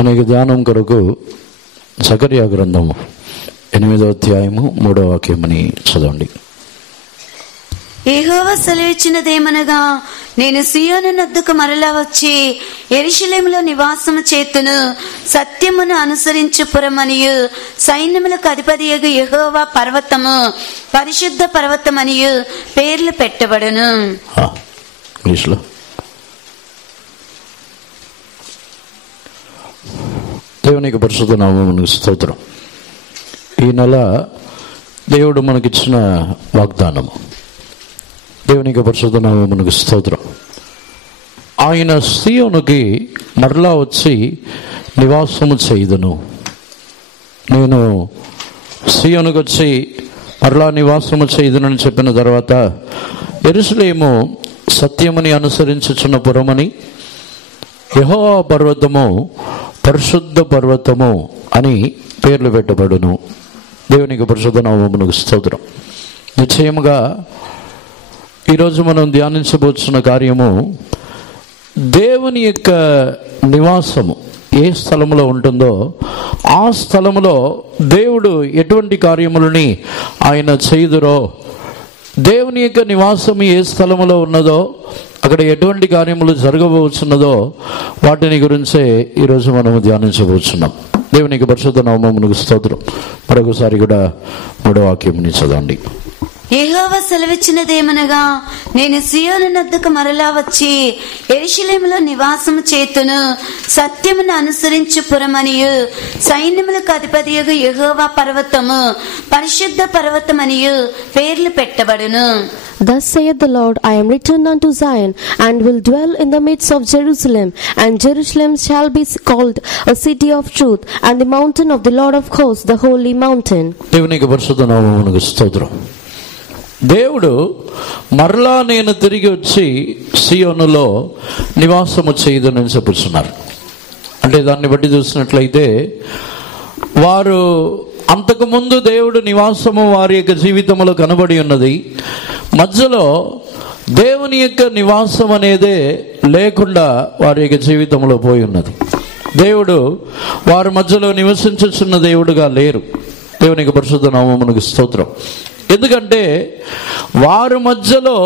అనేక ధ్యానం కొరకు జకర్యా గ్రంథము 8వ అధ్యాయము 3వ వాక్యమని చదవండి. యెహోవా సెలవిచ్చినదేమనగా, నేను సీయోను నొద్దకు మరలా వచ్చి యెరూషలేములో నివాసము చేతును, సత్యమును అనుసరించు పురమనియు సైన్యములకు అధిపతియగు యెహోవా పర్వతము పరిశుద్ధ పర్వతమనియు పేర్లు పెట్టబడును. ఇంగ్లీష్లో దేవునికి పరిశుద్ధ నామమునకు స్తోత్రం. ఈ నెల దేవుడు మనకిచ్చిన వాగ్దానము. దేవునికి పరిశుద్ధ నామమునకు స్తోత్రం. ఆయన సీయోనుకి మరలా వచ్చి నివాసము చేయుదును. నేను సీయోనుకు వచ్చి మరలా నివాసము చేయుదునని చెప్పిన తర్వాత యెరూషలేము సత్యముని అనుసరించుచున్న పురమని, యెహోవా పర్వతము పరిశుద్ధ పర్వతము అని పేర్లు పెట్టబడును. దేవునికి పరిశుద్ధ నామమునకు స్తోత్రం. నిశ్చయముగా ఈరోజు మనం ధ్యానించబోతున్న కార్యము, దేవుని యొక్క నివాసము ఏ స్థలములో ఉంటుందో ఆ స్థలములో దేవుడు ఎటువంటి కార్యములని ఆయన చేయుదురో, దేవుని యొక్క నివాసము ఏ స్థలములో ఉన్నదో అక్కడ ఎటువంటి కార్యములు జరగబోతున్నదో వాటిని గురించే ఈరోజు మనము ధ్యానించబోతున్నాం. దేవునికి పరిశుద్ధ నామమునకు స్తోత్రం. మరొకసారి కూడా 3వ వాక్యముని చదవండి. యెహోవా సెలవిచ్చినదేమనగా, నేను సీయోను నొద్దకు మరలా వచ్చి యెరూషలేములో నివాసము చేతును, సత్యమును అనుసరించు పురమనియు సైన్యములకు అధిపతియగు యెహోవా పర్వతము పరిశుద్ధ పర్వతమనియు పేర్లు పెట్టబడును. Thus saith the Lord, I am returned unto Zion, and will dwell in the midst of Jerusalem, and Jerusalem shall be called a city of truth, and the mountain of the Lord of hosts, the holy mountain. దేవునికి పరిశుద్ధ నామమునకు స్తోత్రం. దేవుడు మరలా నేను తిరిగి వచ్చి సీయోనులో నివాసము చేయుదునని చెప్పుచున్నారు. అంటే దాన్ని బట్టి చూసినట్లయితే వారు అంతకుముందు దేవుడు నివాసము వారి యొక్క జీవితంలో కనబడి ఉన్నది. మధ్యలో దేవుని యొక్క నివాసం అనేదే లేకుండా వారి యొక్క జీవితంలో పోయి ఉన్నది. దేవుడు వారి మధ్యలో నివసించుచున్న దేవుడుగా లేరు. దేవునికి పరిశుద్ధ నామమునకు స్తోత్రం. ఎందుకంటే వారి మధ్యలో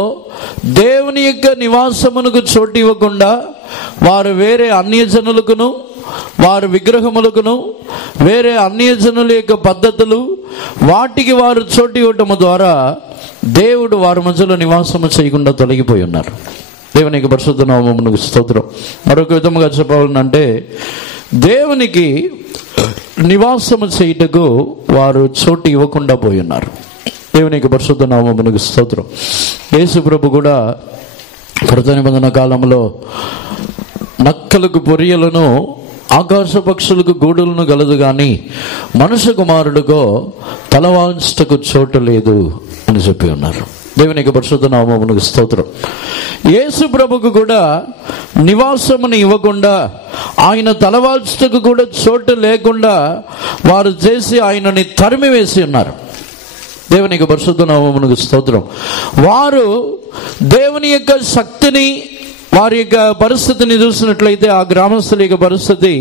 దేవుని యొక్క నివాసమునకు చోటు ఇవ్వకుండా వారు వేరే అన్యజనులకును, వారి విగ్రహములకును, వేరే అన్యజనుల యొక్క పద్ధతులు వాటికి వారు చోటు ఇవ్వటం ద్వారా దేవుడు వారి మధ్యలో నివాసము చేయకుండా తొలగిపోయి ఉన్నారు. దేవునికి పరిశుద్ధ నామమునకు స్తోత్రం. మరొక విధముగా చెప్పాలంటే దేవునికి నివాసము చేయుటకు వారు చోటు ఇవ్వకుండా పోయి ఉన్నారు. దేవునికి పరిశుద్ధ నామమునకు స్తోత్రం. యేసు ప్రభు కూడా కృత నిబంధన కాలంలో నక్కలకు పొరియలను, ఆకాశ పక్షులకు గూడులను గలదు గాని మనుష్య కుమారుడికో తలవాల్చుటకు చోటు లేదు అని చెప్పి ఉన్నారు. దేవునికి పరిశుద్ధ నామమునకు స్తోత్రం. యేసు ప్రభుకు కూడా నివాసముని ఇవ్వకుండా, ఆయన తలవాల్చుటకు కూడా చోటు లేకుండా వారు చేసి ఆయనని తరిమివేసి ఉన్నారు. దేవునికి పరిశుద్ధ నామమునకు స్తోత్రం. వారు దేవుని యొక్క శక్తిని, వారి యొక్క పరిస్థితిని చూసినట్లయితే ఆ గ్రామస్తుల యొక్క పరిస్థితి,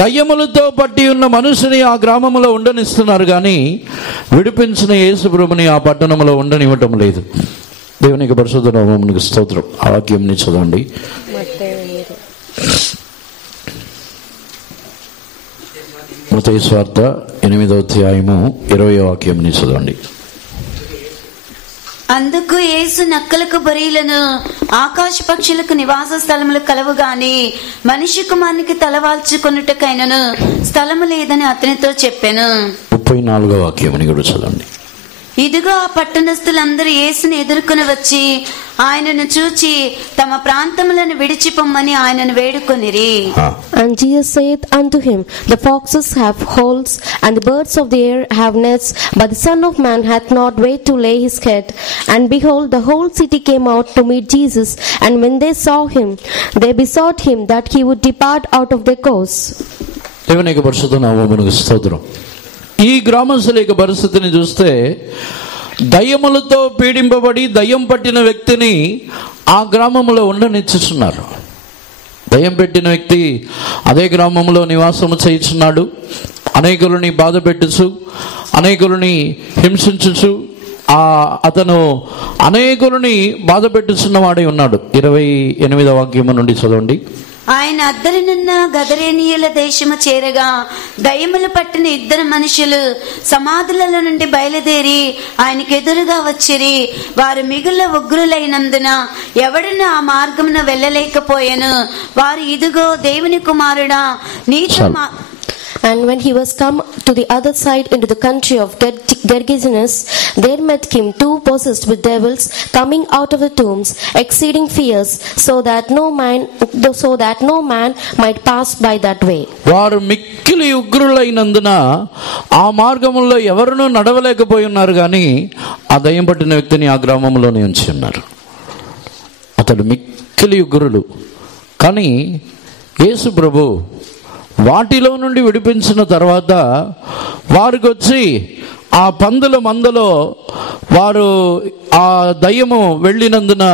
దయ్యములతో పట్టి ఉన్న మనుషుని ఆ గ్రామంలో ఉండనిస్తున్నారు కానీ విడిపించిన యేసు ప్రభుని ఆ పట్టణంలో ఉండనివ్వటం లేదు. దేవునికి పరిశుద్ధ నామమునకు స్తోత్రం. ఆ వాక్యంని చదవండి. మత్తయి సువార్త 8వ అధ్యాయము 20వ వాక్యంని చదవండి. అందుకు యేసు నక్కలకు బొరియలను, ఆకాశ పక్షులకు నివాస స్థలములు కలవు గాని మనిషి కుమారునికి తలవాల్చుకొనుటకైనను స్థలము లేదని అతనితో చెప్పెను. 34వ వాక్యముని కూడా చదవండి. ఇదిగో ఆ పట్టణస్థులందరూ యేసుని ఎదుర్కొని వచ్చి ఆయనను చూచి తమ ప్రాంతములను విడిచిపొమ్మని ఆయనను వేడుకొనిరి. And Jesus saith unto him, The foxes have holes, and the birds of the air have nests, but the Son of Man hath not where to lay his head. And behold, the whole city came out to meet Jesus, and when they saw him, they besought him that he would depart out of their course. దేవునికి పరిశుద్ధ నామమునకు స్తోత్రం. ఈ గ్రామస్తుల యొక్క పరిస్థితిని చూస్తే దయ్యములతో పీడింపబడి దయ్యం పట్టిన వ్యక్తిని ఆ గ్రామంలో ఉండనిచ్చుచున్నారు. దయ్యం పెట్టిన వ్యక్తి అదే గ్రామంలో నివాసము చేయుచున్నాడు. అనేకులని బాధ పెట్టుచు, అనేకులని హింసించుచు అతను అనేకులని బాధ పెట్టుచున్నవాడై ఉన్నాడు. 28వ వాక్యము నుండి చదవండి. ఆయన అద్దరినున్న గదరేనీయుల దేశము చేరగా దయ్యములు పట్టిన 2 మనుషులు సమాధులలో నుండి బయలుదేరి ఆయనకు ఎదురుగా వచ్చిరి. వారు మిగుల ఉగ్రులైనందున ఎవడను ఆ మార్గమున వెళ్ళలేకపోయాను. వారు, ఇదిగో దేవుని కుమారుడా, నీతో And when he was come to the other side into the country of Gergesenes, there met him 2 possessed with devils, coming out of the tombs, exceeding fierce, so that no man might pass by that way. వారు మిక్కిలి ఉగ్రులైనందున ఆ మార్గంలో ఎవరునూ నడవలేకపోయి ఉన్నారు. కానీ ఆ దయ్యం పట్టిన వ్యక్తిని ఆ గ్రామంలోనే ఉంచి ఉన్నారు. అతడు మిక్కిలి ఉగ్రులు. కానీ యేసు ప్రభు వాటిలో నుండి విడిపించిన తర్వాత వారికి వచ్చి ఆ పందుల మందలో వారు ఆ దయ్యము వెళ్ళినందున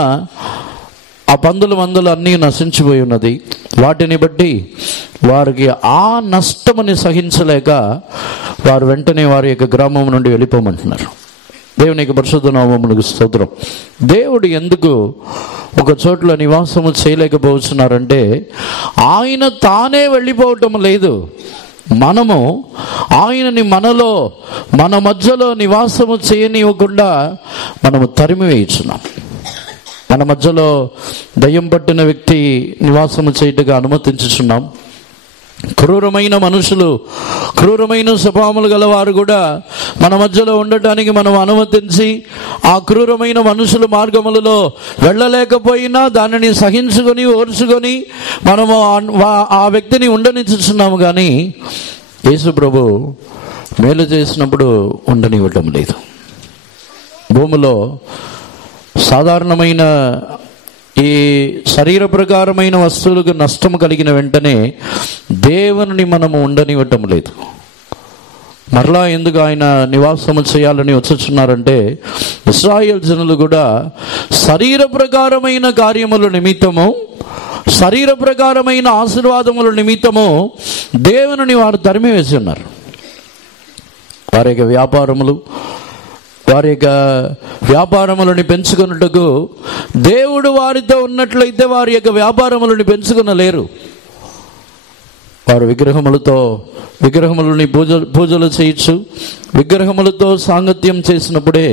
ఆ పందుల మందలు అన్నీ నశించిపోయి ఉన్నది. వాటిని బట్టి వారికి ఆ నష్టముని సహించలేక వారు వెంటనే వారి యొక్క గ్రామం నుండి వెళ్ళిపోమంటున్నారు. దేవునికి పరిశుద్ధ నామమునకు స్తోత్రం. దేవుడు ఎందుకు ఒక చోట్ల నివాసము చేయలేకపోతున్నారంటే ఆయన తానే వెళ్ళిపోవటం లేదు. మనము ఆయనని మన మధ్యలో నివాసము చేయనివ్వకుండా మనము తరిమివేయుచున్నాం. మన మధ్యలో దయ్యం పట్టిన వ్యక్తి నివాసము చేయుటగా అనుమతించుచున్నాం. క్రూరమైన మనుషులు, క్రూరమైన స్వభావములు గలవారు కూడా మన మధ్యలో ఉండటానికి మనం అనుమతించి ఆ క్రూరమైన మనుషుల మార్గములలో వెళ్ళలేకపోయినా దానిని సహించుకొని ఓర్చుకొని మనము ఆ వ్యక్తిని ఉండనిచ్చుచున్నాము. కానీ యేసు ప్రభు మేలు చేసినప్పుడు ఉండనివ్వటం లేదు. భూమిలో సాధారణమైన ఈ శరీర ప్రకారమైన వస్తువులకు నష్టము కలిగిన వెంటనే దేవుని మనము ఉండనివ్వటం లేదు. మరలా ఎందుకు ఆయన నివాసము చేయాలని వచ్చుచున్నారంటే ఇశ్రాయేల్ జనులు కూడా శరీర ప్రకారమైన కార్యముల నిమిత్తము, శరీర ప్రకారమైన ఆశీర్వాదముల నిమిత్తము దేవుని వారు తరిమివేసి ఉన్నారు. వారి యొక్క వ్యాపారములను పెంచుకున్నట్టుకు దేవుడు వారితో ఉన్నట్లయితే వారి యొక్క వ్యాపారములను పెంచుకునలేరు. వారు విగ్రహములని పూజలు చేయొచ్చు. విగ్రహములతో సాంగత్యం చేసినప్పుడే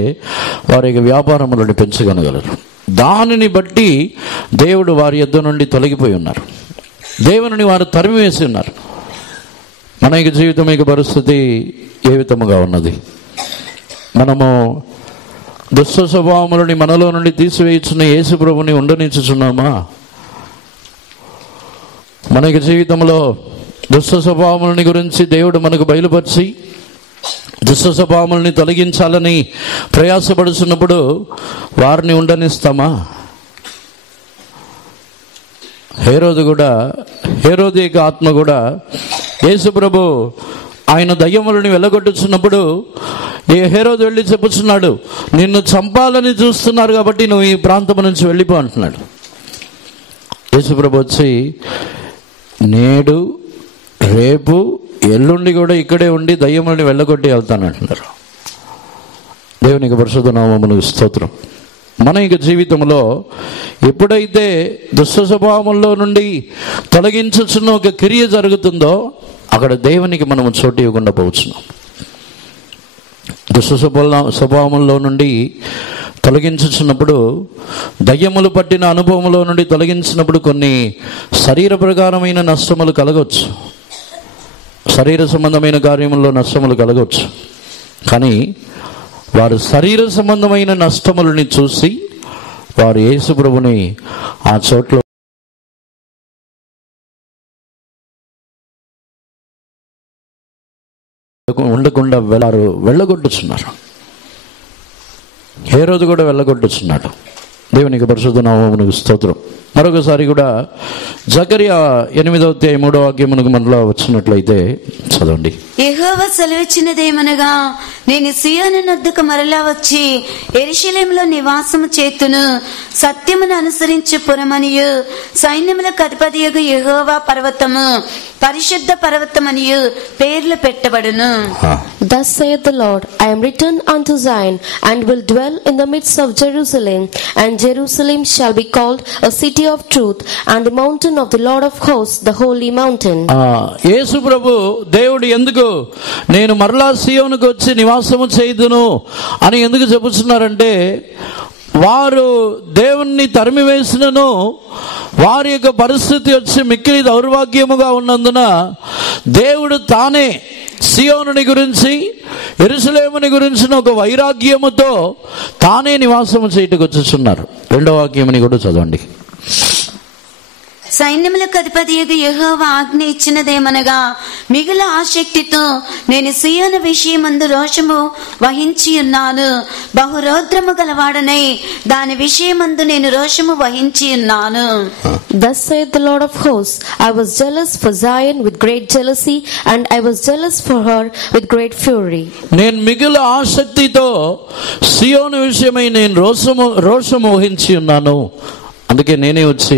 వారి యొక్క వ్యాపారములను పెంచుకొనగలరు. దానిని బట్టి దేవుడు వారి యొద్ద నుండి తొలగిపోయి ఉన్నారు. దేవుని వారు తరిమివేసి ఉన్నారు. మన యొక్క జీవితం యొక్క పరిస్థితి ఏ విధముగా ఉన్నది? మనము దుష్ట స్వభావములని మనలో నుండి తీసివేయుచున్న యేసు ప్రభుని ఉండనిచ్చుచున్నామా? మన యొక్క జీవితంలో దుష్ట స్వభావములని గురించి దేవుడు మనకు బయలుపరిచి దుష్ట స్వభావములని తొలగించాలని ప్రయాసపడుతున్నప్పుడు వారిని ఉండనిస్తామా? హేరోదు యొక్క ఆత్మ కూడా యేసు ప్రభు ఆయన దయ్యములని వెళ్ళగొట్టుచున్నప్పుడు హేరోదు వెళ్ళి చెప్పుచున్నాడు, నిన్ను చంపాలని చూస్తున్నారు కాబట్టి నువ్వు ఈ ప్రాంతం నుంచి వెళ్ళిపో అంటున్నాడు. యేసుప్రభు వచ్చి నేడు, రేపు, ఎల్లుండి కూడా ఇక్కడే ఉండి దయ్యములని వెళ్ళగొట్టి వెళ్తానంటున్నారు. దేవునికి పరిశుద్ధ నామమునకు స్తోత్రం. మన యొక్క జీవితంలో ఎప్పుడైతే దుష్ట స్వభావంలో నుండి తొలగించుచున్న ఒక క్రియ జరుగుతుందో అక్కడ దేవునికి మనము చోటు ఇవ్వకుండా పోవచ్చున్నాం. దుష్ట స్వభావంలో నుండి తొలగించుచున్నప్పుడు, దయ్యములు పట్టిన అనుభవంలో నుండి తొలగించినప్పుడు కొన్ని శరీర ప్రకారమైన నష్టములు కలగవచ్చు, శరీర సంబంధమైన కార్యముల్లో నష్టములు కలగవచ్చు. కానీ వారు శరీర సంబంధమైన నష్టములని చూసి వారు యేసు ప్రభుని ఆ చోట్ల ఉండకుండా వెళ్ళగొట్టుచున్నారు. హేరోదు కూడా వెళ్ళగొట్టుచున్నాడు. దేవునికి పరిశుద్ధ నామమునకు స్తోత్రం. మరొకసారి కూడా జకరియా 8వ అధ్యాయం 3వ వాక్యమునకు మనలో వచ్చినట్లయితే చదవండి. యెహోవా సెలవిచ్చినదేమనగా, నేను సీయోను నొద్దకు మరలా వచ్చి యెరూషలేములో నివాసము చేతును, సత్యమును అనుసరించు పురమనియు సైన్యములకు అధిపతియగు యెహోవా పర్వతము పరిశుద్ధ పర్వతమనియు పేర్లు పెట్టబడును. Thus saith the Lord, I am returned unto Zion, and will dwell in the midst of Jerusalem, and Jerusalem shall be called a city of truth, and the mountain of the Lord of hosts, the holy mountain. యేసు ప్రభు దేవుడు ఎందుకు నేను మరలా సియోనుకు వచ్చి నివాసము చేయుదును అని ఎందుకు చెబుతున్నారంటే, వారు దేవుణ్ణి తరిమివేసినను వారి యొక్క పరిస్థితి వచ్చి మిక్కిలి దౌర్భాగ్యముగా ఉన్నందున దేవుడు తానే సియోనుని గురించి యెరూషలేముని గురించిన ఒక వైరాగ్యముతో తానే నివాసము చేయుటకు వచ్చుచున్నారు. 2వ వాక్యముని కూడా చదవండి. సైన్యములకు అధిపతియగు యెహోవా ఆజ్ఞ ఇచ్చినదేమనగా, మిగుల ఆసక్తితో నేను సీయోను విషయమందు రోషము వహించి ఉన్నాను, బహురౌద్రము గలవాడనై దాని విషయమందు నేను రోషము వహించి ఉన్నాను. Thus saith the Lord of hosts, I was jealous for Zion with great jealousy, and I was jealous for her with great fury. నేను మిగుల ఆసక్తితో సియోను విషయమై నేను రోషము వహించి ఉన్నాను, అందుకే నేనే వచ్చి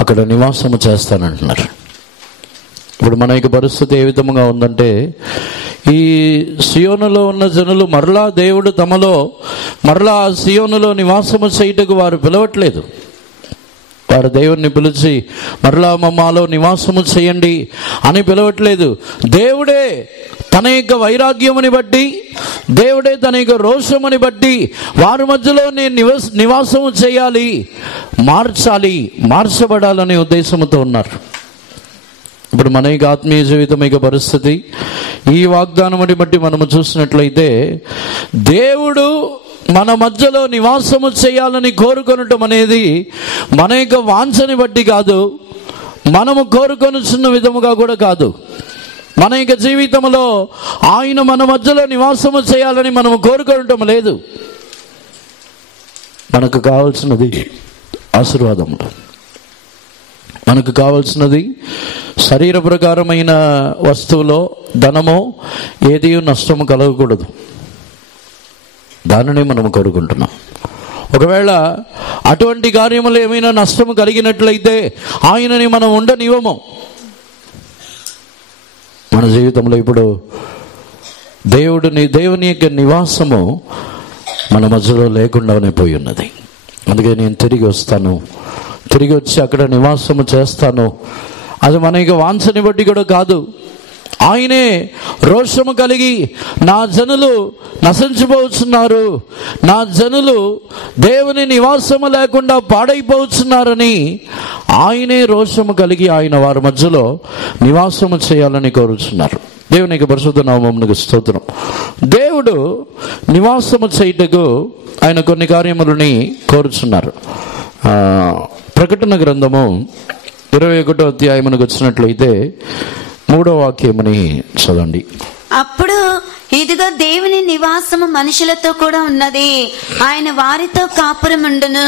అక్కడ నివాసము చేస్తానంటున్నారు. ఇప్పుడు మన యొక్క పరిస్థితి ఏ విధముగా ఉందంటే, ఈ సియోనులో ఉన్న జనులు మరలా దేవుడు తమలో మరలా సియోనులో నివాసము చేయుటకు వారు పిలవట్లేదు. వారు దేవుణ్ణి పిలిచి మరలా మమ్మాలో నివాసము చేయండి అని పిలవట్లేదు. దేవుడే తన యొక్క వైరాగ్యముని బట్టి, దేవుడే తన యొక్క రోషముని బట్టి వారి మధ్యలో నేను నివాసము చేయాలి, మార్చబడాలనే ఉద్దేశంతో ఉన్నారు. ఇప్పుడు మన యొక్క ఆత్మీయ జీవితం యొక్క పరిస్థితి ఈ వాగ్దానముని బట్టి మనము చూసినట్లయితే, దేవుడు మన మధ్యలో నివాసము చేయాలని కోరుకొనటం అనేది మన యొక్క వాంఛని బట్టి కాదు, మనము కోరుకొనుచున్న విధముగా కూడా కాదు. మన యొక్క జీవితంలో ఆయన మన మధ్యలో నివాసము చేయాలని మనము కోరుకోవటం లేదు. మనకు కావాల్సినది ఆశీర్వాదములు, మనకు కావాల్సినది శరీర ప్రకారమైన వస్తువులో ధనమో ఏది నష్టము కలగకూడదు, దానిని మనం కోరుకుంటున్నాం. ఒకవేళ అటువంటి కార్యములు ఏమైనా నష్టము కలిగినట్లయితే ఆయనని మనం ఉండనివ్వము. మన జీవితంలో ఇప్పుడు దేవుని యొక్క నివాసము మన మధ్యలో లేకుండానే పోయి ఉన్నది. అందుకే నేను తిరిగి వచ్చి అక్కడ నివాసము చేస్తాను. అది మన యొక్క వాంఛని బట్టి కూడా కాదు, ఆయనే రోషము కలిగి నా జనులు నశించిపోతున్నారు, నా జనులు దేవుని నివాసము లేకుండా పాడైపోతున్నారని ఆయనే రోషము కలిగి ఆయన వారి మధ్యలో నివాసము చేయాలని కోరుచున్నారు. దేవునికి పరిశుద్ధ నామమునకు స్తోత్రం. దేవుడు నివాసము చేయుటకు ఆయన కొన్ని కార్యములని కోరుచున్నారు. ప్రకటన గ్రంథము 21వ అధ్యాయమునకు వచ్చినట్లయితే 3వ వాక్యముని చదవండి. అప్పుడు ఇదిగో దేవుని నివాసము మనుషులతో కూడా ఉన్నది, ఆయన వారితో కాపురముండును,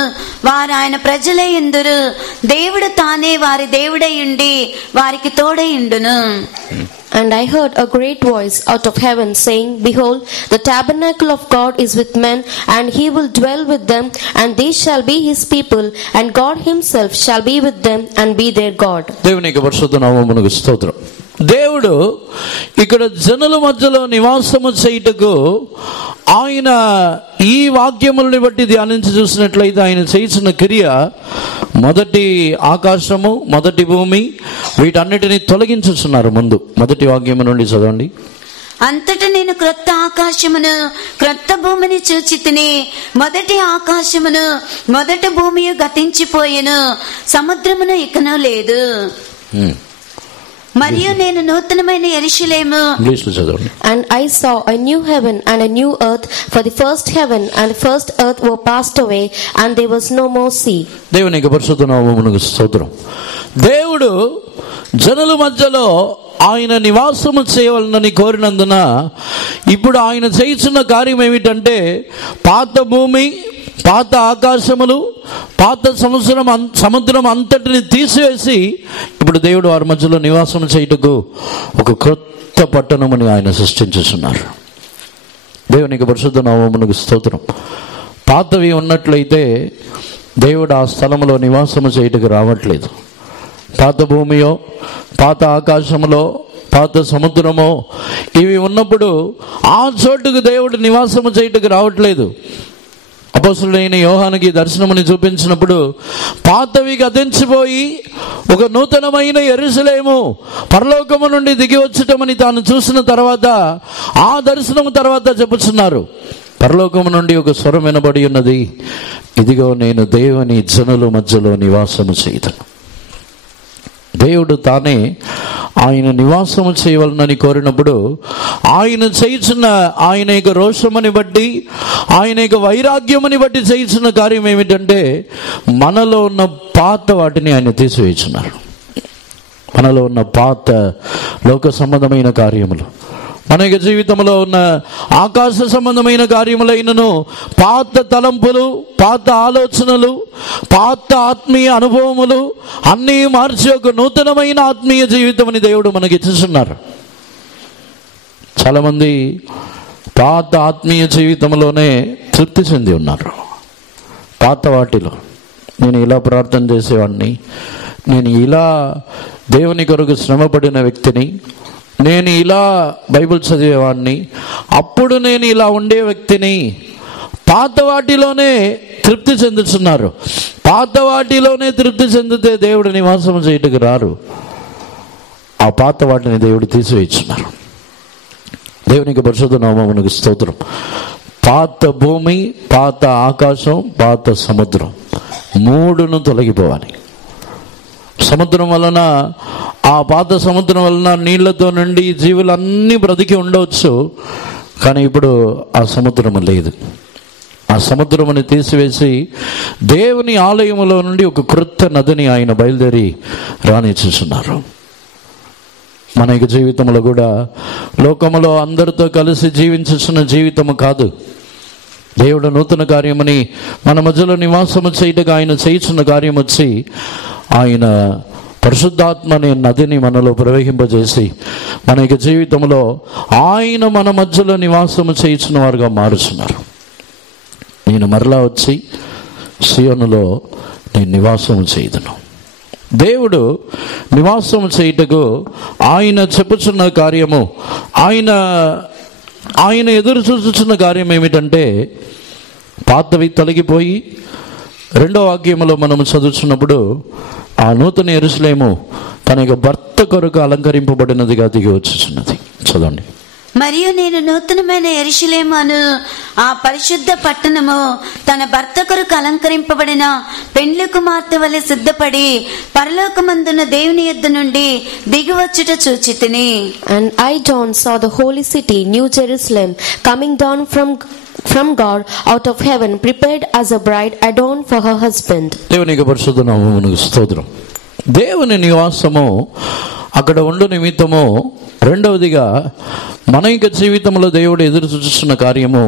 వారు ఆయన ప్రజలే యుందురు, దేవుడు తానే వారి దేవుడై ఉండి వారికి తోడై ఉండును. And I heard a great voice out of heaven saying, Behold, the tabernacle of God is with men, and he will dwell with them, and they shall be his people, and God himself shall be with them and be their God. దేవునికి పరిశుద్ధ నామమునకు స్తోత్రం. దేవుడు ఇక్కడ జనుల మధ్యలో నివాసము చేయుటకు ఆయన ఈ వాక్యములను బట్టి ధ్యానించి చూసినట్లయితే ఆయన చేసిన క్రియ, మొదటి ఆకాశము మొదటి భూమి వీటన్నిటిని తొలగించుచున్నారు. ముందు మొదటి వాక్యము నుండి చదవండి. అంతటా నేను క్రొత్త ఆకాశమును క్రొత్త భూమిని చూచితిని, మొదటి ఆకాశమును మొదటి భూమి గతించిపోయెను, సముద్రమును ఇకను లేదు. మరియు నేను నూతనమైన యెరూషలేము, And I saw a new heaven and a new earth, for the first heaven and the first earth were passed away, and there was no more sea. దేవునికి పరిశుద్ధ నామమునకు స్తోత్రం. దేవుడు జనుల మధ్యలో ఆయన నివాసము చేయవలనని కోరినందున ఇప్పుడు ఆయన చేస్తున్న కార్యం ఏమిటంటే, పాత భూమి పాత ఆకాశములు, పాత సముద్రం అంతటిని తీసివేసి ఇప్పుడు దేవుడు వారి మధ్యలో నివాసం చేయుటకు ఒక క్రొత్త పట్టణముని ఆయన సృష్టించుతున్నారు. దేవునికి పరిశుద్ధ నామమునకు స్తోత్రం. పాతవి ఉన్నట్లయితే దేవుడు ఆ స్థలంలో నివాసము చేయుటకు రావట్లేదు. పాత భూమియో, పాత ఆకాశములో, పాత సముద్రమో ఇవి ఉన్నప్పుడు ఆ చోటుకు దేవుడు నివాసము చేయుటకు రావట్లేదు. అపోస్తలుడైన యోహానుకి దర్శనముని చూపించినప్పుడు పాతవి గతించిపోయి ఒక నూతనమైన యెరూషలేము పరలోకము నుండి దిగి వచ్చటమని తాను చూసిన తర్వాత ఆ దర్శనము తర్వాత చెప్పుచున్నారు. పరలోకము నుండి ఒక స్వరం వినబడి ఉన్నది, ఇదిగో నేను దేవుని జనుల మధ్యలో నివాసము చేయుదును. దేవుడు తానే ఆయన నివాసము చేయవలనని కోరినప్పుడు ఆయన చేయుచున్న ఆయన యొక్క రోషముని బట్టి, ఆయన యొక్క వైరాగ్యముని బట్టి చేయుచున్న కార్యం ఏమిటంటే మనలో ఉన్న పాత వాటిని ఆయన తీసివేస్తున్నారు. మనలో ఉన్న పాత లోక సంబంధమైన కార్యములు, మన యొక్క జీవితంలో ఉన్న ఆకాశ సంబంధమైన కార్యములైనను, పాత తలంపులు, పాత ఆలోచనలు, పాత ఆత్మీయ అనుభవములు అన్నీ మార్చి ఒక నూతనమైన ఆత్మీయ జీవితమని దేవుడు మనకి ఇచ్చుచున్నారు. చాలామంది పాత ఆత్మీయ జీవితంలోనే తృప్తి చెంది ఉన్నారు. పాత వాటిలో నేను ఇలా ప్రార్థన చేసేవాడిని, నేను ఇలా దేవుని కొరకు శ్రమపడిన వ్యక్తిని, నేను ఇలా బైబిల్ చదివేవాడిని, అప్పుడు నేను ఇలా ఉండే వ్యక్తిని. పాత వాటిలోనే తృప్తి చెందుతున్నారు. పాత వాటిలోనే తృప్తి చెందితే దేవుడు నివాసం చేయటకు రారు. ఆ పాత వాటిని దేవుడు తీసివేస్తున్నారు. దేవునికి పరిశుద్ధ నామమునకు స్తోత్రం. పాత భూమి, పాత ఆకాశం, పాత సముద్రం మూడును తొలగిపోవాలి. సముద్రం వలన, ఆ పాత సముద్రం వలన నీళ్లతో నుండి జీవులన్నీ బ్రతికి ఉండవచ్చు. కానీ ఇప్పుడు ఆ సముద్రము లేదు. ఆ సముద్రముని తీసివేసి దేవుని ఆలయములో నుండి ఒక క్రొత్త నదిని ఆయన బయలుదేరి రానిచ్చుచున్నారు. మన యొక్క జీవితంలో కూడా లోకములో అందరితో కలిసి జీవించుచున్న జీవితము కాదు. దేవుడు నూతన కార్యమని మన మధ్యలో నివాసము చేయటకు ఆయన చేయుచున్న కార్యం వచ్చి ఆయన పరిశుద్ధాత్మ అనే నదిని మనలో ప్రవహింపజేసి మన యొక్క జీవితంలో ఆయన మన మధ్యలో నివాసము చేయుచున్న వారుగా మారుచున్నారు. నేను మరలా వచ్చి సియోనులో నేను నివాసము చేయుదును. దేవుడు నివాసము చేయుటకు ఆయన చెప్పుచున్న కార్యము, ఆయన ఎదురు చూచుచున్న కార్యం ఏమిటంటే పాతవి తొలగిపోయి, రెండో వాక్యములో మనము చదువుతున్నప్పుడు ఆ నూతన యెరూషలేము తన యొక్క భర్త కొరకు అలంకరింపబడినదిగా దిగి వచ్చుచున్నది. చదవండి. మరియు నేను నూతనమైన యెరూషలేము అను ఆ పరిశుద్ధ పట్టణము తన భర్త కొరకు అలంకరింపబడిన పెండ్లి కుమార్తె వలె సిద్ధపడి పరలోకమందున దేవుని యొద్ద నుండి దిగివచ్చుట చూచితిని. And I, John, saw the holy city, New Jerusalem, coming down from God out of heaven, prepared as a bride adorned for her husband. దేవునికి పరిశుద్ధ నామమునకు స్తోత్రం. దేవుని నివాసము అక్కడ ఉండు నిమిత్తము, రెండవదిగా మన యొక్క జీవితంలో దేవుడు ఎదురు చూస్తున్న కార్యము,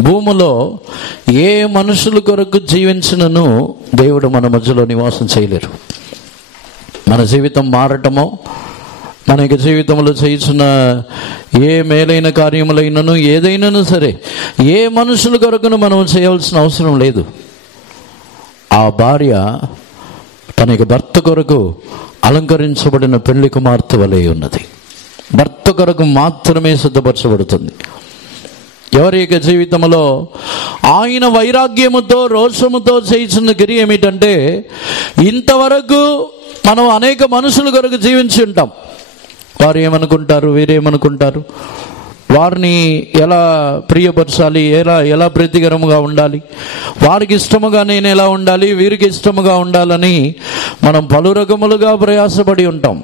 భూమిలో ఏ మనుషుల కొరకు జీవించినను దేవుడు మన మధ్యలో నివాసం చేయలేరు. మన జీవితం మారటమో, మన యొక్క జీవితంలో చేస్తున్న ఏ మేలైన కార్యములైనను ఏదైనాను సరే ఏ మనుషుల కొరకును మనం చేయవలసిన అవసరం లేదు. ఆ భార్య తన యొక్క భర్త కొరకు అలంకరించబడిన పెళ్లి కుమార్తె వలె ఉన్నది. భర్త కొరకు మాత్రమే సిద్ధపరచబడుతుంది. ఎవరి యొక్క జీవితంలో ఆయన వైరాగ్యముతో, రోషముతో చేసిన క్రియ ఏమిటంటే, ఇంతవరకు మనం అనేక మనుషుల కొరకు జీవించి ఉంటాం. వారు ఏమనుకుంటారు, వీరేమనుకుంటారు, వారిని ఎలా ప్రియపరచాలి, ఎలా ప్రీతికరముగా ఉండాలి, వారికి ఇష్టముగా నేను ఎలా ఉండాలి, వీరికి ఇష్టముగా ఉండాలని మనం పలు రకములుగా ప్రయాసపడి ఉంటాం.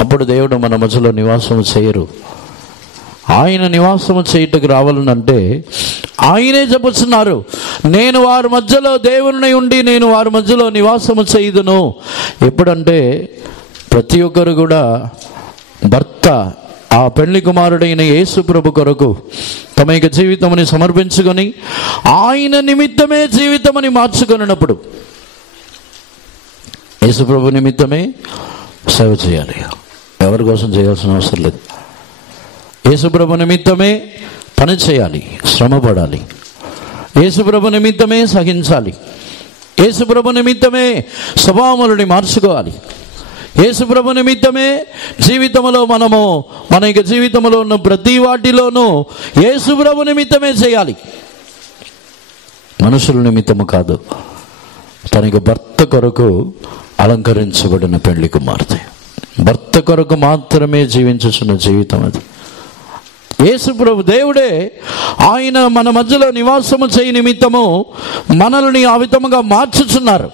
అప్పుడు దేవుడు మన మధ్యలో నివాసము చేయరు. ఆయన నివాసము చేయుటకు రావాలనంటే ఆయనే చెప్పుచున్నారు, నేను వారి మధ్యలో దేవుని ఉండి నేను వారి మధ్యలో నివాసము చేయుదును. ఎప్పుడంటే ప్రతి ఒక్కరు కూడా భర్త ఆ పెళ్లి కుమారుడైన యేసు ప్రభు కొరకు తమ యొక్క జీవితముని సమర్పించుకొని ఆయన నిమిత్తమే జీవితమని మార్చుకొనినప్పుడు యేసు ప్రభు నిమిత్తమే సేవ చేయాలి. ఎవరి కోసం చేయాల్సిన అవసరం లేదు. యేసు ప్రభు నిమిత్తమే పని చేయాలి, శ్రమ పడాలి. యేసు ప్రభు నిమిత్తమే సహించాలి. యేసు ప్రభు నిమిత్తమే స్వభావములని మార్చుకోవాలి. యేసు ప్రభు నిమిత్తమే జీవితంలో మనము మన యొక్క జీవితంలో ఉన్న ప్రతి వాటిలోనూ యేసు ప్రభు నిమిత్తమే చేయాలి, మనుషుల నిమిత్తము కాదు. తనకి భర్త కొరకు అలంకరించబడిన పెళ్లి కుమార్తె, భర్త కొరకు మాత్రమే జీవించుచున్న జీవితం అది. యేసు ప్రభు దేవుడే ఆయన మన మధ్యలో నివాసము చేయ నిమిత్తము మనల్ని ఆ విధముగా మార్చుచున్నారు.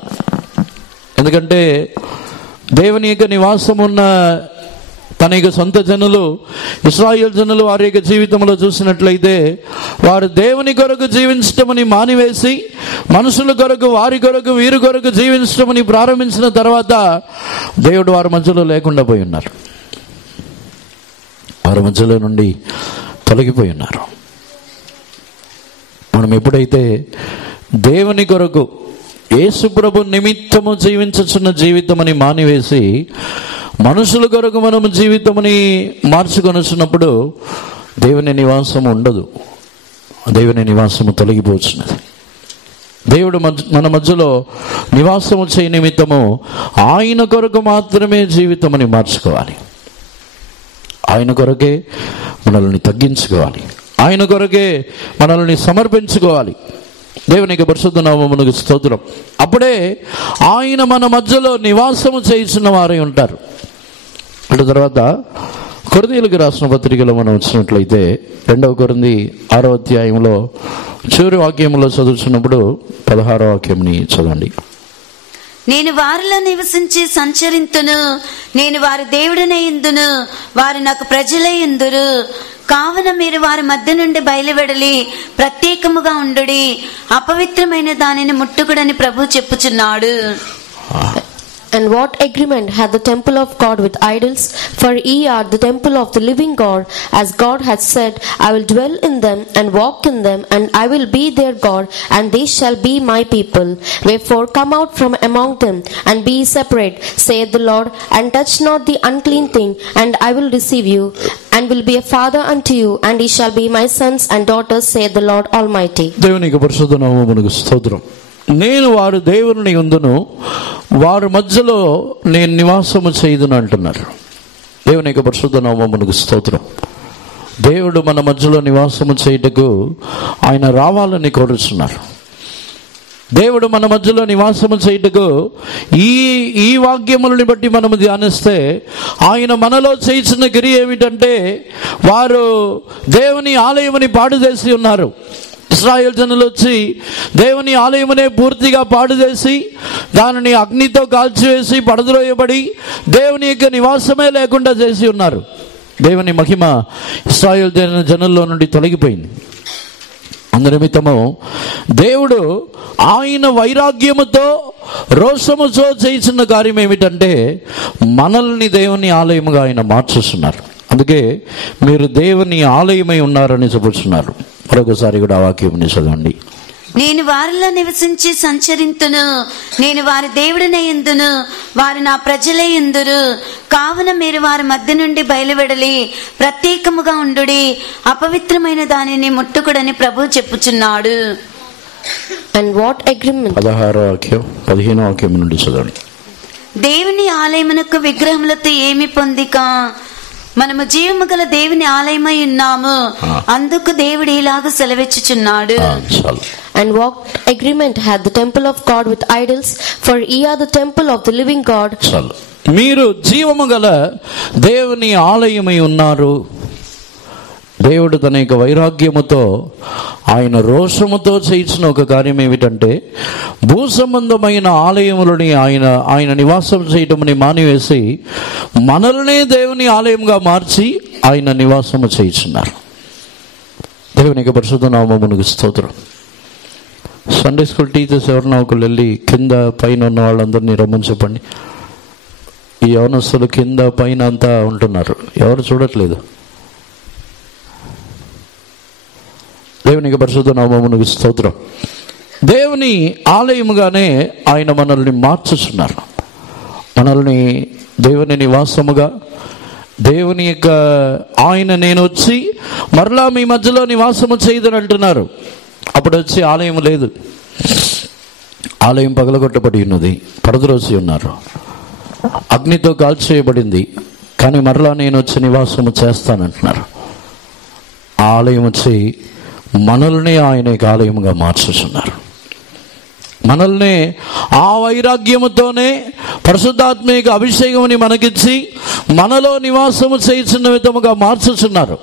ఎందుకంటే దేవుని యొక్క నివాసం ఉన్న తన యొక్క సొంత జనులు ఇశ్రాయేలు జనులు వారి యొక్క జీవితంలో చూసినట్లయితే వారు దేవుని కొరకు జీవించటమని మానివేసి మనుషుల కొరకు, వారి కొరకు, వీరి కొరకు జీవించటమని ప్రారంభించిన తర్వాత దేవుడు వారి మధ్యలో లేకుండా పోయి ఉన్నారు. వారి మధ్యలో నుండి తొలగిపోయి ఉన్నారు. మనం ఎప్పుడైతే దేవుని కొరకు యేసు ప్రభు నిమిత్తము జీవించుచున్న జీవితమని మానివేసి మనుషుల కొరకు మనము జీవితమని మార్చుకొనుచున్నప్పుడు దేవుని నివాసము ఉండదు, దేవుని నివాసము తొలగిపోతున్నది. దేవుడు మన మధ్యలో నివాసము చేయ నిమిత్తము ఆయన కొరకు మాత్రమే జీవితమని మార్చుకోవాలి. ఆయన కొరకే మనల్ని తగ్గించుకోవాలి, ఆయన కొరకే మనల్ని సమర్పించుకోవాలి. దేవునికి పరిశుద్ధ నామమునకు స్తోత్రం. అప్పుడే ఆయన మన మధ్యలో నివాసము చేయుచున్న వారై ఉంటారు. అటు తర్వాత కొరింథీయులకు రాసిన పత్రికలో మనం వచ్చినట్లయితే 2 కొరింథీ 6వ అధ్యాయంలో చివరి వాక్యంలో చదువుతున్నప్పుడు 16వ వాక్యంని చదవండి. నేను వారిలో నివసించి సంచరింతును, నేను వారి దేవుడినై యుందును, వారు నాకు ప్రజలై యుందురు. కావున మీరు వారి మధ్య నుండి బయలువెడలి ప్రత్యేకముగా ఉండుడి, అపవిత్రమైన దానిని ముట్టుకుడని ప్రభు చెప్పుచున్నాడు. And what agreement hath the temple of God with idols? For ye are the temple of the living God, as God hath said, I will dwell in them and walk in them, and I will be their God, and they shall be my people. Wherefore come out from among them, and be separate, saith the Lord, and touch not the unclean thing, and I will receive you, and will be a father unto you, and ye shall be my sons and daughters, saith the Lord Almighty. దేవునికి పరిశుద్ధ నామమునకు స్తోత్రం. నేను వారు దేవుని యందును, వారి మధ్యలో నేను నివాసము చేయుదును అంటున్నారు. దేవునికి పరిశుద్ధ నామమునకు స్తోత్రం. దేవుడు మన మధ్యలో నివాసము చేయుటకు ఆయన రావాలని కోరుచున్నారు. దేవుడు మన మధ్యలో నివాసము చేయుటకు ఈ వాక్యములను బట్టి మనము ధ్యానిస్తే ఆయన మనలో చేసిన క్రియ ఏమిటంటే వారు దేవుని ఆలయమని పాడు చేసి ఉన్నారు. ఇశ్రాయేలు జనులు వచ్చి దేవుని ఆలయమునే పూర్తిగా పాడు చేసి దానిని అగ్నితో కాల్చివేసి పడద్రోయబడి దేవుని యొక్క నివాసమే లేకుండా చేసి ఉన్నారు. దేవుని మహిమ ఇశ్రాయేలు జనుల్లో నుండి తొలగిపోయింది. అందునిమిత్తము దేవుడు ఆయన వైరాగ్యముతో రోషముతో చేసిన కార్యం ఏమిటంటే మనల్ని దేవుని ఆలయముగా ఆయన మార్చుస్తున్నారు. అందుకే మీరు దేవుని ఆలయమై ఉన్నారని చెబుతున్నారు. మరొకసారి కూడా ఆ వాక్యం చదవండి. నేను వారిలో నివసించి సంచరింతును, నేను వారి దేవుడినై యుందును, వారు నా ప్రజలై యుందురు. కావున మీరు వారి మధ్య నుండి బయలువెడలి ప్రత్యేకముగా ఉండుడి, అపవిత్రమైన దానిని ముట్టుకుడని ప్రభు చెప్పుచున్నాడు. And what agreement? 16వ వాక్యం 15వ వాక్యం నుండి చదవండి. దేవుని ఆలయమునకు విగ్రహములతో ఏమి పొందిక, మనము జీవము గల దేవుని ఆలయమై ఉన్నాము, అందుకు దేవుడు ఇలాగ సెలవిచ్చుచున్నాడు. And what agreement hath the temple of God with idols? For ye are the temple of the living God. మీరు జీవము గల దేవుని ఆలయమై ఉన్నారు. దేవుడు తన యొక్క వైరాగ్యముతో ఆయన రోషముతో చేయించిన ఒక కార్యం ఏమిటంటే భూ సంబంధమైన ఆలయములని ఆయన నివాసం చేయటమని మానివేసి మనల్నే దేవుని ఆలయంగా మార్చి ఆయన నివాసము చేయించున్నారు. దేవునికి పరిశుద్ధ నామమునకు స్తోత్రం. సండే స్కూల్ టీచర్స్ ఎవరన్నా ఒకళ్ళు వెళ్ళి కింద పైన ఉన్న వాళ్ళందరినీ రమ్మని చెప్పండి. ఈ యవనస్తులు కింద పైన అంతా ఉంటున్నారు, ఎవరు చూడట్లేదు. దేవునికి పరిశుద్ధ నామమునకు స్తోత్రం. దేవుని ఆలయముగానే ఆయన మనల్ని మార్చుతున్నారు. మనల్ని దేవుని నివాసముగా, దేవుని యొక్క ఆయన నేను వచ్చి మరలా మీ మధ్యలో నివాసము చేయదని అంటున్నారు. అప్పుడు వచ్చి ఆలయం లేదు, ఆలయం పగలగొట్టబడి ఉన్నది, పరద్రోసి ఉన్నారు, అగ్నితో కాల్చేయబడింది. కానీ మరలా నేను వచ్చి నివాసము చేస్తానంటున్నారు. ఆలయం వచ్చి మనల్ని ఆయన ఆలయముగా మార్చుతున్నారు. మనల్ని ఆ వైరాగ్యముతోనే పరిశుద్ధాత్మీక అభిషేకముని మనకిచ్చి మనలో నివాసము చేయుచున్న విధముగా మార్చుచున్నారు.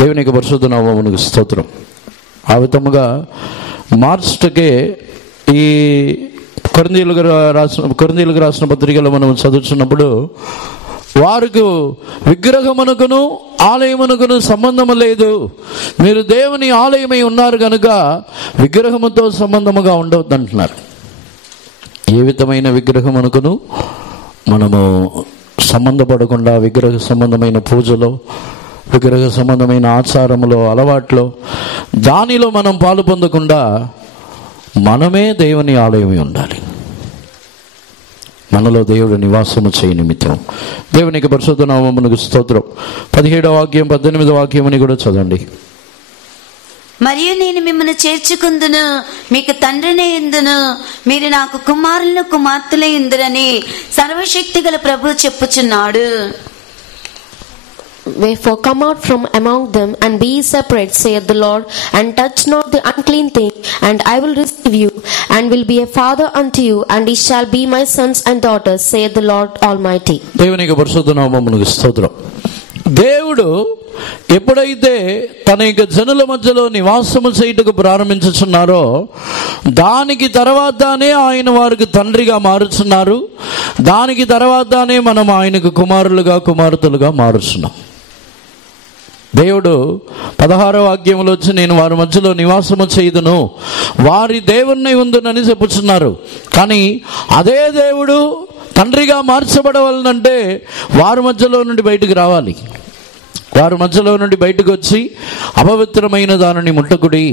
దేవునికి పరిశుద్ధ నామమునకు స్తోత్రం. ఆ విధముగా మార్చుటకే ఈ కొరింథీయులకు రాసిన పత్రికలో మనం చదువుతున్నప్పుడు వారికి విగ్రహమునకును ఆలయమునకును సంబంధము లేదు, మీరు దేవుని ఆలయమై ఉన్నారు కనుక విగ్రహముతో సంబంధముగా ఉండవద్దు అంటున్నారు. ఏ విధమైన విగ్రహమునకును మనము సంబంధపడకుండా, విగ్రహ సంబంధమైన పూజలో, విగ్రహ సంబంధమైన ఆచారములో, అలవాట్లో, దానిలో మనం పాలు పొందకుండా మనమే దేవుని ఆలయమై ఉండాలి. మనలో దేవుడు నివాసము చేయ నిమిత్తం. దేవునికి పరిశుద్ధ నామమునకు స్తోత్రం. 17వ వాక్యం 18వ వాక్యముని కూడా చదవండి. మరియు నేను మిమ్మల్ని చేర్చుకుందును, మీకు తండ్రినే ఇందును, మీరు నాకు కుమారులను కుమార్తెలే ఇందురని సర్వశక్తి గల ప్రభు చెప్పుచున్నాడు. Wherefore come out from among them, and be ye separate, saith the Lord, and touch not the unclean thing, and I will receive you, and will be a father unto you, and ye shall be my sons and daughters, saith the Lord Almighty. దేవునికి పరిశుద్ధ నామమునకు స్తోత్రం. దేవుడు ఎప్పుడైతే తన యొక్క జనుల మధ్యలో నివాసము చేయుటకు ప్రారంభించుచున్నారో దానికి తర్వాతనే ఆయన వారికి తండ్రిగా మారుచున్నారు. దానికి తర్వాతనే మనం ఆయనకు కుమారులుగా కుమార్తెలుగా మారుచున్నాం. దేవుడు 16వ వాక్యంలో వచ్చి నేను వారి మధ్యలో నివాసము చేయుదును, వారి దేవుణ్ణి ఉందునని చెప్పుచున్నారు. కానీ అదే దేవుడు తండ్రిగా మార్చబడవాలంటే వారి మధ్యలో నుండి బయటకు రావాలి. వారి మధ్యలో నుండి బయటకు వచ్చి అపవిత్రమైన దానిని ముట్టకుడి,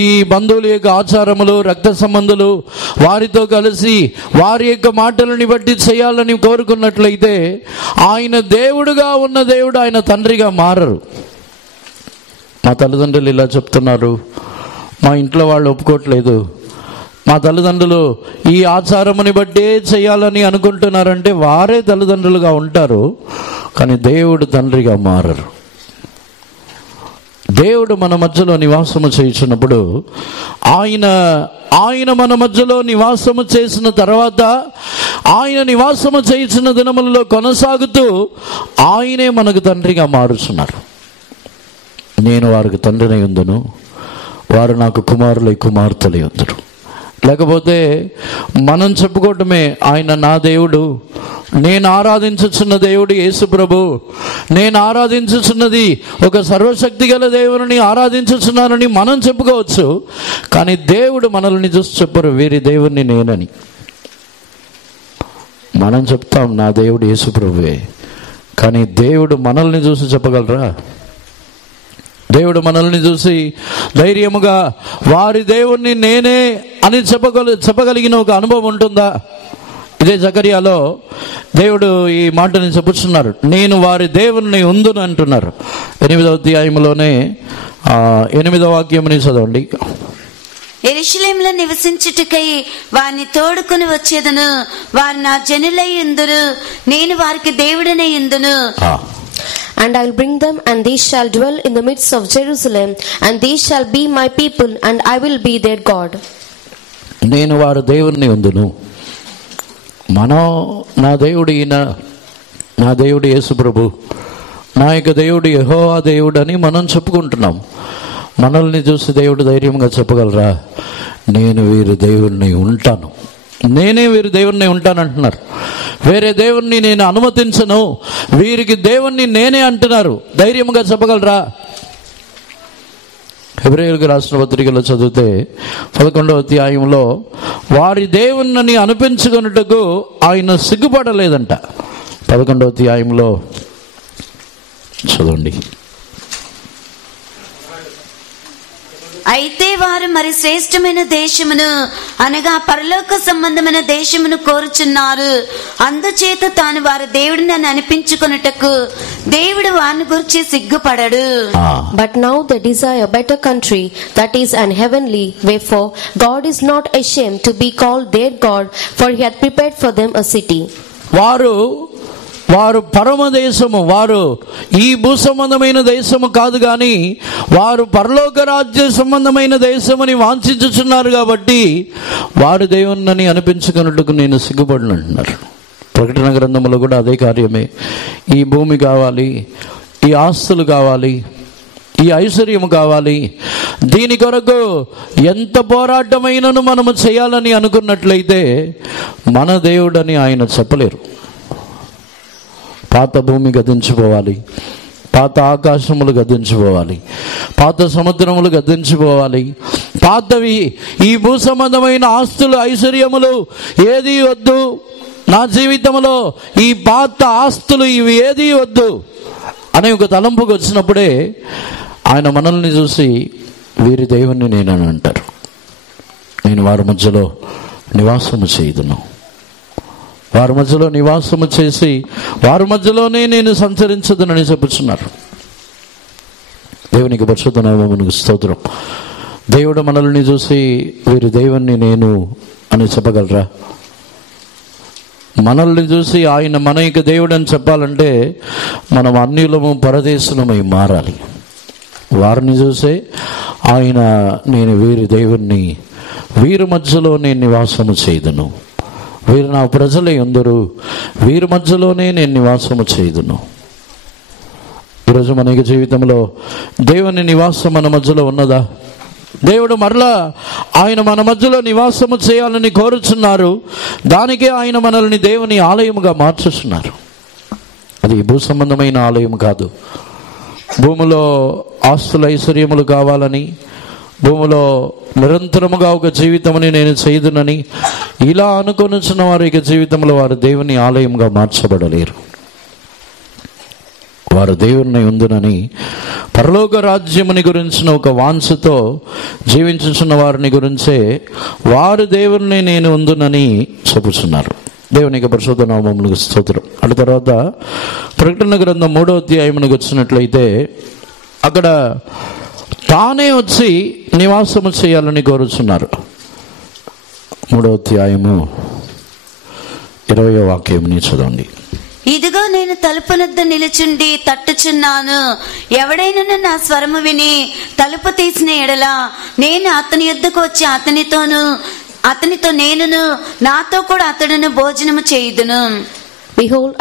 ఈ బంధువుల యొక్క ఆచారములు, రక్త సంబంధులు వారితో కలిసి వారి యొక్క మాటలని బట్టి చేయాలని కోరుకున్నట్లయితే ఆయన దేవుడుగా ఉన్న దేవుడు ఆయన తండ్రిగా మారరు. మా తల్లిదండ్రులు ఇలా చెప్తున్నారు, మా ఇంట్లో వాళ్ళు ఒప్పుకోవట్లేదు, మా తల్లిదండ్రులు ఈ ఆచారముని బట్టే చేయాలని అనుకుంటున్నారంటే వారే తల్లిదండ్రులుగా ఉంటారు, కానీ దేవుడు తండ్రిగా మారరు. దేవుడు మన మధ్యలో నివాసము చేయించినప్పుడు ఆయన మన మధ్యలో నివాసము చేసిన తర్వాత ఆయన నివాసము చేయించిన దినములలో కొనసాగుతూ ఆయనే మనకు తండ్రిగా మారుచున్నారు. నేను వారికి తండ్రినై ఉందును, వారు నాకు కుమారులై కుమార్తెలై ఉందురు. లేకపోతే మనం చెప్పుకోవటమే ఆయన నా దేవుడు, నేను ఆరాధించుచున్న దేవుడు యేసు ప్రభు, నేను ఆరాధించుచున్నది ఒక సర్వశక్తి గల దేవుని ఆరాధించుచున్నానని మనం చెప్పుకోవచ్చు. కానీ దేవుడు మనల్ని చూసి చెప్పరు వీరి దేవుణ్ణి నేనని. మనం చెప్తాం నా దేవుడు యేసు ప్రభువే, కానీ దేవుడు మనల్ని చూసి చెప్పగలరా? దేవుడు మనల్ని చూసి ధైర్యముగా వారి దేవుణ్ణి నేనే అని చెప్పగలిగిన ఒక అనుభవం ఉంటుందా? ఇదే జకర్యాలో దేవుడు ఈ మాటని చెప్పుచున్నారు, నేను వారి దేవుణ్ణి ఉందును అంటున్నారు. 8వ అధ్యాయంలోనే 8వ వాక్యముని చదవండి. యెరూషలేములో నివసించుటకై వారిని తోడుకొని వచ్చేదను, వారు నా జనులై ఇందురు, నేను వారికి దేవుడనై ఇందును. And I will bring them, and they shall dwell in the midst of Jerusalem, and they shall be my people, and I will be their God. నేను వారి దేవుణ్ణి ఉందును. నా దేవుడు ఈయన, నా దేవుడు యేసు ప్రభు, నా యొక్క దేవుడు యెహోవా దేవుడు అని మనం చెప్పుకుంటున్నాం. మనల్ని చూసి దేవుడు ధైర్యంగా చెప్పగలరా? నేను వీరి దేవుణ్ణి ఉంటాను, నేనే వీరి దేవుణ్ణి ఉంటానంటున్నారు. వేరే దేవుణ్ణి నేను అనుమతించను, వీరికి దేవుణ్ణి నేనే అంటున్నారు. ధైర్యంగా చెప్పగలరా? హెబ్రీయులకు రాసిన పత్రికలో చదివితే 11వ అధ్యాయంలో వారి దేవుణ్ణి అనిపించుకొనుటకు ఆయన సిగ్గుపడలేదంట. 11వ అధ్యాయంలో చదవండి. అయితే వారు మరి శ్రేష్టమైన దేశమును అనగా పరలోక సంబంధమైన దేశమును కోరుచున్నారు. అందుచేత తాను వారి దేవుడిని అని అనిపించుకొనుటకు దేవుడు వారిని గురించి సిగ్గుపడడు. But now they desire better country, that is an heavenly. Wherefore God is not ashamed to be called their God, for he hath prepared for them a city. వారు పరమ దేశము, వారు ఈ భూ సంబంధమైన దేశము కాదు కానీ వారు పరలోక రాజ్య సంబంధమైన దేశమని వాంఛించుచున్నారు కాబట్టి వారు దేవుణ్ణి అనిపించుకున్నట్టుకు నేను సిగ్గుపడను అంటున్నారు. ప్రకటన గ్రంథంలో కూడా అదే కార్యమే. ఈ భూమి కావాలి, ఈ ఆస్తులు కావాలి, ఈ ఐశ్వర్యము కావాలి, దీని కొరకు ఎంత పోరాటమైనను మనము చేయాలని అనుకున్నట్లయితే మన దేవుడని ఆయన చెప్పలేరు. పాత భూమి గతించిపోవాలి, పాత ఆకాశములు గతించిపోవాలి, పాత సముద్రములు గతించిపోవాలి, పాతవి ఈ భూ సంబంధమైన ఆస్తులు ఐశ్వర్యములు ఏది వద్దు, నా జీవితంలో ఈ పాత ఆస్తులు ఇవి ఏది వద్దు అనే ఒక తలంపుకు వచ్చినప్పుడే ఆయన మనల్ని చూసి వీరి దేవుణ్ణి నేనని అంటారు. నేను వారి మధ్యలో నివాసము చేయుదును, వారి మధ్యలో నివాసము చేసి వారి మధ్యలోనే నేను సంచరించదునని చెప్పుచున్నారు. దేవునికి పరిశుద్ధ నామమునకు స్తోత్రం. దేవుడు మనల్ని చూసి వీరి దేవుణ్ణి నేను అని చెప్పగలరా? మనల్ని చూసి ఆయన మన యొక్క దేవుడు అని చెప్పాలంటే మనం అన్యులము పరదేశులమై మారాలి. వారిని చూసే ఆయన నేను వీరి దేవుణ్ణి, వీరి మధ్యలో నేను నివాసము చేయుదును, వీరు నా ప్రజలే అందరూ, వీరి మధ్యలోనే నేను నివాసము చేయుదును. ఈరోజు మన జీవితంలో దేవుని నివాసం మన మధ్యలో ఉన్నదా? దేవుడు మరలా ఆయన మన మధ్యలో నివాసము చేయాలని కోరుచున్నారు. దానికే ఆయన మనల్ని దేవుని ఆలయముగా మార్చుతున్నారు. అది భూ సంబంధమైన ఆలయం కాదు. భూమిలో ఆస్తుల ఐశ్వర్యములు కావాలని, భూమిలో నిరంతరముగా ఒక జీవితమని నేను చేయుదునని ఇలా అనుకొనిచున్న వారి జీవితంలో వారు దేవుని ఆలయంగా మార్చబడలేరు. వారు దేవుని ఉందునని పరలోక రాజ్యముని గురించిన ఒక వాంఛతో జీవించుచున్న వారిని గురించే వారు దేవుని నేను ఉందునని చెప్పుచున్నారు. దేవునికి పరిశుద్ధ నామమునకు స్తోత్రం. అటు తర్వాత ప్రకటన గ్రంథం 3వ అధ్యాయమునకు వచ్చినట్లయితే అక్కడ తానే వచ్చి నివాసము చేయాలని కోరుచున్నారు. 3వ అధ్యాయము 20వ వాక్యముని చదవండి. ఇదిగో నేను తలుపునొద్ద నిలుచుండి తట్టుచున్నాను. ఎవడైనా నా స్వరము విని తలుపు తీసిన ఎడల నేను అతని యొద్దకు వచ్చి అతనితో నేనును నాతో కూడా అతడును భోజనము చేయుదును. Behold,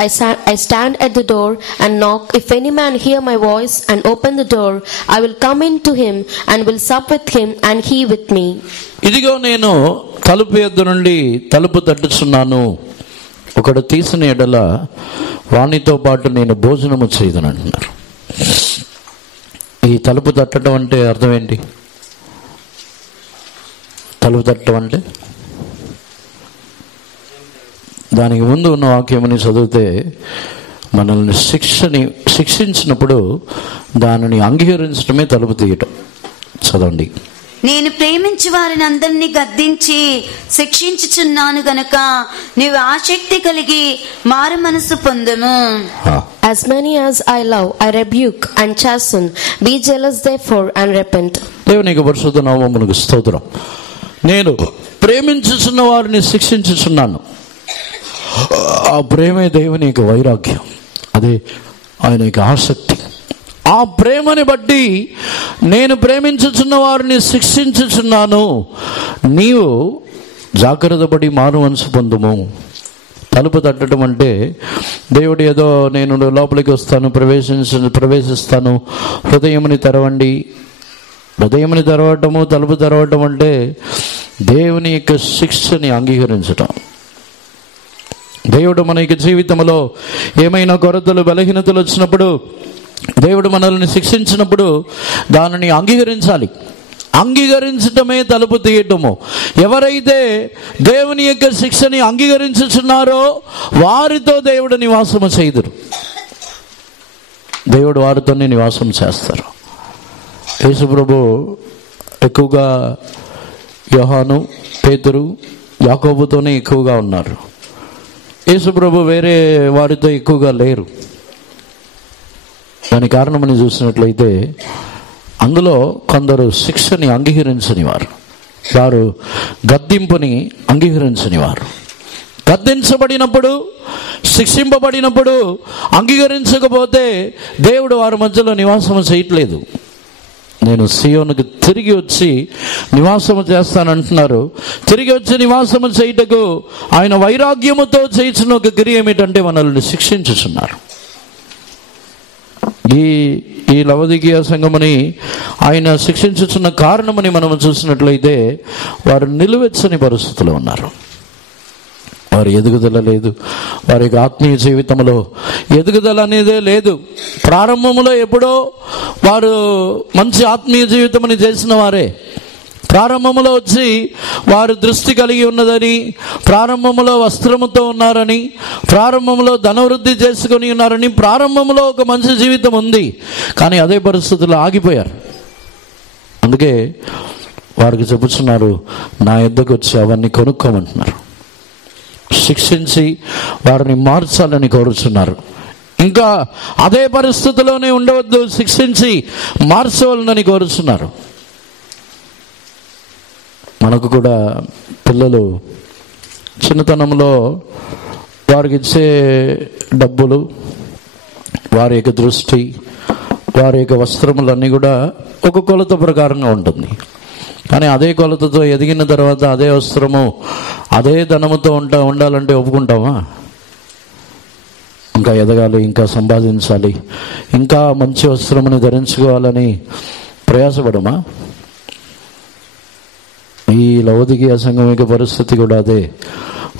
I stand at the door and knock. If any man hear my voice and open the door, I will come in to him and will sup with him and he with me. ఇదిగో నేను తలుపు యొద్ద నుండి తలుపు తట్టుచున్నాను. ఒకడు తీసిన ఎడల వానితో పాటు నేను భోజనము చేయుదును అంటున్నారు. ఈ తలుపు తట్టడం అంటే అర్థం ఏంటి? తలుపు తట్టడం అంటే దానికి ముందు ఉన్న వాక్యముని చదివితే మనల్ని శిక్షించినప్పుడు దానిని అంగీకరించడమే తలుపు తీయటం. చదవండి. నేను ప్రేమించి వారిని అందరినీ గద్దించి శిక్షించుచున్నాను గనుక నీవు ఆసక్తి కలిగి మారు మనసు పొందుము. As many as I love, I rebuke and chasten. Be jealous therefore and repent. దేవునికి పరిశుద్ధ నామమునకు స్తోత్రం. నేను ప్రేమించుచున్న వారిని శిక్షించుచున్నాను. ఆ ప్రేమే దేవుని యొక్క వైరాగ్యం, అదే ఆయన యొక్క ఆసక్తి. ఆ ప్రేమని బట్టి నేను ప్రేమించుచున్న వారిని శిక్షించుచున్నాను. నీవు జాగ్రత్త పడి మారు మనసు పొందుము. తలుపు తట్టడం అంటే దేవుడు ఏదో నేను లోపలికి వస్తాను, ప్రవేశిస్తాను, హృదయముని తెరవండి. హృదయముని తెరవటము, తలుపు తెరవటం అంటే దేవుని యొక్క శిక్షని అంగీకరించటం. దేవుడు మన యొక్క జీవితంలో ఏమైనా కొరతలు బలహీనతలు వచ్చినప్పుడు, దేవుడు మనల్ని శిక్షించినప్పుడు దానిని అంగీకరించాలి. అంగీకరించటమే తలుపు తీయటము. ఎవరైతే దేవుని యొక్క శిక్షని అంగీకరించుచున్నారో వారితో దేవుడు నివాసము చేయుదురు. దేవుడు వారితోనే నివాసం చేస్తారు. యేసు ప్రభు ఎక్కువగా యోహాను, పేతురు, యాకోబుతోనే ఎక్కువగా ఉన్నారు. యేసుప్రభు వేరే వారితో ఎక్కువగా లేరు. దాని కారణమని చూసినట్లయితే అందులో కొందరు శిక్షని అంగీకరించని వారు గద్దింపుని అంగీకరించని వారు. గద్దించబడినప్పుడు, శిక్షింపబడినప్పుడు అంగీకరించకపోతే దేవుడు వారి మధ్యలో నివాసము చేయట్లేదు. నేను సియోనుకు తిరిగి వచ్చి నివాసము చేస్తానంటున్నారు. తిరిగి వచ్చి నివాసము చేయుటకు ఆయన వైరాగ్యముతో చేయించిన ఒక క్రియ ఏమిటంటే మనల్ని శిక్షించుచున్నారు. ఈ లవదికీయ సంఘముని ఆయన శిక్షించుచున్న కారణమని మనం చూసినట్లయితే వారు నిలువెచ్చని పరిస్థితుల్లో ఉన్నారు. వారి ఎదుగుదల లేదు. వారి యొక్క ఆత్మీయ జీవితంలో ఎదుగుదల అనేదే లేదు. ప్రారంభంలో ఎప్పుడో వారు మంచి ఆత్మీయ జీవితం చేసిన వారే. ప్రారంభంలో వచ్చి వారు దృష్టి కలిగి ఉన్నదని, ప్రారంభంలో వస్త్రముతో ఉన్నారని, ప్రారంభంలో ధనవృద్ధి చేసుకొని ఉన్నారని, ప్రారంభంలో ఒక మంచి జీవితం ఉంది. కానీ అదే పరిస్థితుల్లో ఆగిపోయారు. అందుకే వారికి చెప్పుచున్నారు, నా యొద్దకు వచ్చి అవన్నీ కొనుక్కోమంటున్నారు. శిక్షించి వారిని మార్చాలని కోరుచున్నారు. ఇంకా అదే పరిస్థితిలోనే ఉండవద్దు, శిక్షించి మార్చవాలని కోరుచున్నారు. మనకు కూడా పిల్లలు చిన్నతనంలో వారికి ఇచ్చే డబ్బులు, వారి యొక్క దృష్టి, వారి యొక్క వస్త్రములన్నీ కూడా ఒక కొలత ప్రకారంగా ఉంటుంది. కానీ అదే కొలతతో ఎదిగిన తర్వాత అదే వస్త్రము, అదే ధనముతో ఉండాలంటే ఒప్పుకుంటామా? ఇంకా ఎదగాలి, ఇంకా సంపాదించాలి, ఇంకా మంచి వస్త్రముని ధరించుకోవాలని ప్రయాసపడమా? ఈ లవదికీయ సంఘం యొక్క పరిస్థితి కూడా అదే.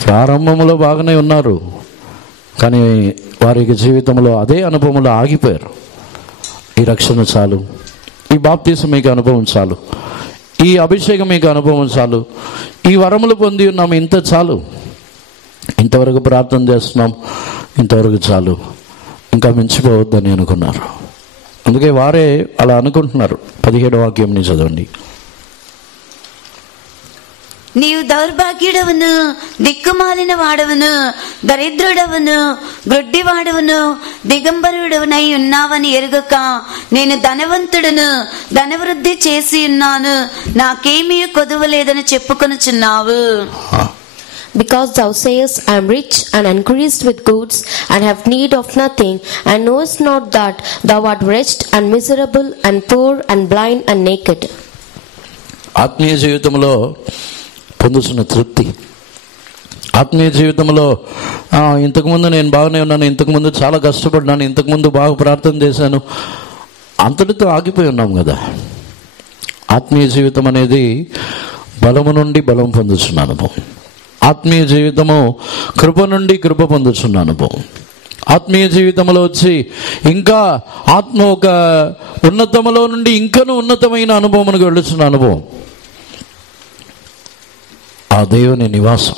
ప్రారంభంలో బాగానే ఉన్నారు, కానీ వారి జీవితంలో అదే అనుభవంలో ఆగిపోయారు. ఈ రక్షణ చాలు, ఈ బాప్తిసం మీకు అనుభవం చాలు, ఈ అభిషేకం మీకు అనుభవం చాలు, ఈ వరములు పొంది ఉన్నాము, ఇంత చాలు, ఇంతవరకు ప్రార్థన చేస్తున్నాం, ఇంతవరకు చాలు, ఇంకా మించిపోవద్దని అనుకున్నారు. అందుకే వారే అలా అనుకుంటున్నారు. 17వ వాక్యంని చదవండి. నీవు దౌర్భాగ్యుడవును, దిక్కుమాలిన వాడవును, దరిద్రుడవును, గ్రొడ్డివాడవును, దిగంబరుడవునై ఉన్నావని ఎరుగక నేను ధనవంతుడును, ధనవృద్ధి చేసి ఉన్నాను, నాకేమీ కొదువలేదని చెప్పుకొనుచున్నావు. Because thou sayest, I am rich and increased with goods, and have need of nothing, and knowest not that thou art wretched and miserable and poor and blind and naked. ఆత్మీయ జీవితంలో పొందుతున్న తృప్తి, ఆత్మీయ జీవితంలో ఇంతకుముందు నేను బాగానే ఉన్నాను, ఇంతకుముందు చాలా కష్టపడ్డాను, ఇంతకుముందు బాగా ప్రార్థన చేశాను, అంతటితో ఆగిపోయి ఉన్నాం కదా. ఆత్మీయ జీవితం అనేది బలము నుండి బలం పొందుతున్న అనుభవం. ఆత్మీయ జీవితము కృప నుండి కృప పొందుతున్న అనుభవం. ఆత్మీయ జీవితంలో వచ్చి ఇంకా ఆత్మ ఒక ఉన్నతములో నుండి ఇంకనూ ఉన్నతమైన అనుభవమునకు వెళుతున్న అనుభవం. ఆ దేవుని నివాసం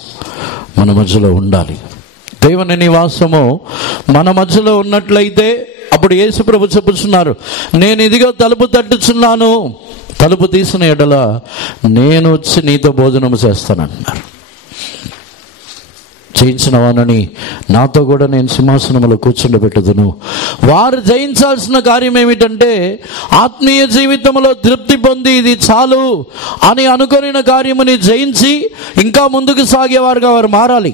మన మధ్యలో ఉండాలి. దేవుని నివాసము మన మధ్యలో ఉన్నట్లయితే అప్పుడు యేసు ప్రభు చెప్పుచున్నారు, నేను ఇదిగో తలుపు తట్టుచున్నాను, తలుపు తీసిన ఎడల నేను వచ్చి నీతో భోజనము చేస్తానంటున్నారు. జయించిన వానని నాతో కూడా నేను సింహాసనములో కూర్చుండబెట్టుదును. వారు జయించాల్సిన కార్యం ఏమిటంటే ఆత్మీయ జీవితంలో తృప్తి పొంది ఇది చాలు అని అనుకొనిన కార్యముని జయించి ఇంకా ముందుకు సాగేవారుగా వారు మారాలి.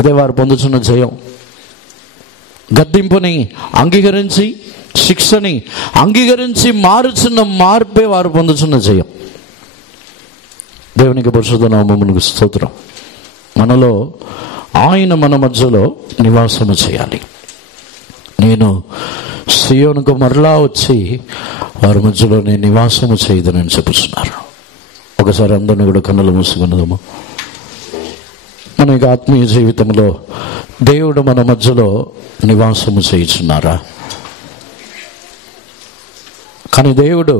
అదే వారు పొందుతున్న జయం. గద్దింపుని అంగీకరించి, శిక్షని అంగీకరించి మారుచున్న మార్పే వారు పొందుతున్న జయం. దేవునికి పరిశుద్ధ నామమునకు స్తోత్రం. మనలో ఆయన మన మధ్యలో నివాసము చేయాలి. నేను సియోనుకు మరలా వచ్చి వారి మధ్యలో నేను నివాసము చేయదనని చెప్పుతున్నారు. ఒకసారి అందరినీ కూడా కన్నులు మూసుకున్నదము. మన యొక్క ఆత్మీయ జీవితంలో దేవుడు మన మధ్యలో నివాసము చేయుచున్నారా? కానీ దేవుడు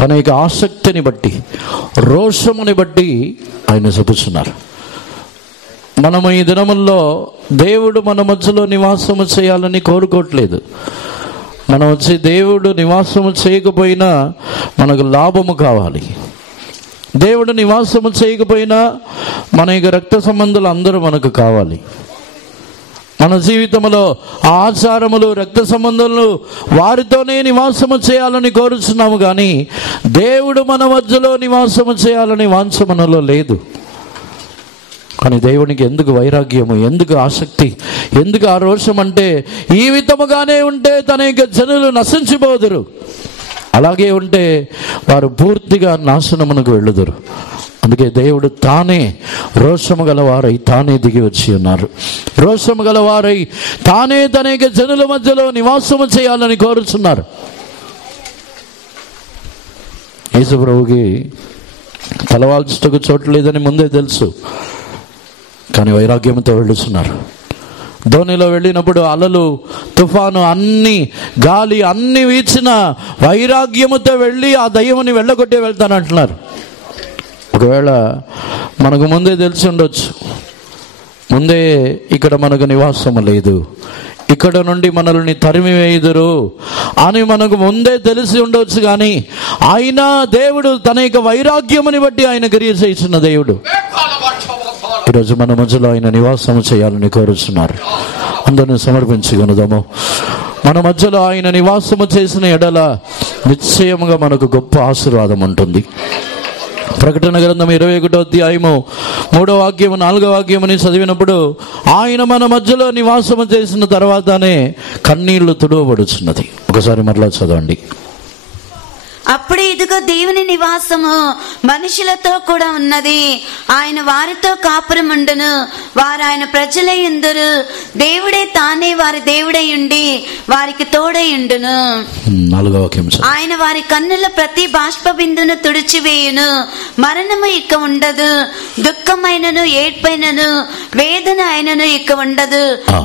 తన యొక్క ఆసక్తిని బట్టి, రోషముని బట్టి ఆయన చెప్పుచున్నారు. మనము ఈ దినముల్లో దేవుడు మన మధ్యలో నివాసము చేయాలని కోరుకోవట్లేదు. మనం వచ్చి దేవుడు నివాసము చేయకపోయినా మనకు లాభము కావాలి. దేవుడు నివాసము చేయకపోయినా మన యొక్క రక్త సంబంధాలు అందరూ మనకు కావాలి. మన జీవితంలో ఆచారములు, రక్త సంబంధాలు వారితోనే నివాసము చేయాలని కోరుచున్నాము, కానీ దేవుడు మన మధ్యలో నివాసము చేయాలని వాంఛ మనలో లేదు. కానీ దేవునికి ఎందుకు వైరాగ్యము, ఎందుకు ఆసక్తి, ఎందుకు ఆ రోషం అంటే, ఈ విధముగానే ఉంటే తన యొక్క జనులు నశించిపోదురు, అలాగే ఉంటే వారు పూర్తిగా నాశనమునకు వెళ్ళుదురు. అందుకే దేవుడు తానే రోషము గలవారై తానే దిగి వచ్చి ఉన్నారు. రోషము గలవారై తానే తన యొక్క జనుల మధ్యలో నివాసము చేయాలని కోరుచున్నారు. యేసు ప్రభువుకి తలవాల్చుటకు చోటు లేదని ముందే తెలుసు, కానీ వైరాగ్యంతో వెళ్ళుచున్నారు. ధోనిలో వెళ్ళినప్పుడు అలలు, తుఫాను, అన్ని గాలి అన్ని వీచిన వైరాగ్యముతో వెళ్ళి ఆ దయ్యముని వెళ్ళగొట్టే వెళ్తానంటున్నారు. ఒకవేళ మనకు ముందే తెలిసి ఉండొచ్చు, ముందే ఇక్కడ మనకు నివాసము లేదు, ఇక్కడ నుండి మనల్ని తరిమివేయుదురు అని మనకు ముందే తెలిసి ఉండవచ్చు, కానీ అయినా దేవుడు తన యొక్క వైరాగ్యముని బట్టి ఆయన క్రియ చేసిన దేవుడు ఈరోజు మన మధ్యలో ఆయన నివాసము చేయాలని కోరుచున్నారు. అందరిని సమర్పించగలుగుదాము. మన మధ్యలో ఆయన నివాసము చేసిన ఎడల నిశ్చయముగా మనకు గొప్ప ఆశీర్వాదం ఉంటుంది. ప్రకటన గ్రంథం 21వ అధ్యాయము 3వ వాక్యము 4వ వాక్యముని చదివినప్పుడు, ఆయన మన మధ్యలో నివాసము చేసిన తర్వాతనే కన్నీళ్లు తుడవబడుచున్నది. ఒకసారి మరలా చదవండి. అప్పుడు ఇదిగో దేవుని నివాసము మనుషులతో కూడా ఉన్నది, ఆయన వారితో కాపురముండును, వారు ఆయన ప్రజలై ఉందురు, దేవుడే తానే వారి దేవుడై ఉండి వారికి తోడై ఉండును. ఆయన వారి కన్నుల ప్రతి బాష్ప బిందును తుడిచివేయును, మరణము ఇక ఉండదు, దుఃఖమైనను ఏడ్పైనను వేదన అయినను ఇక ఉండదు,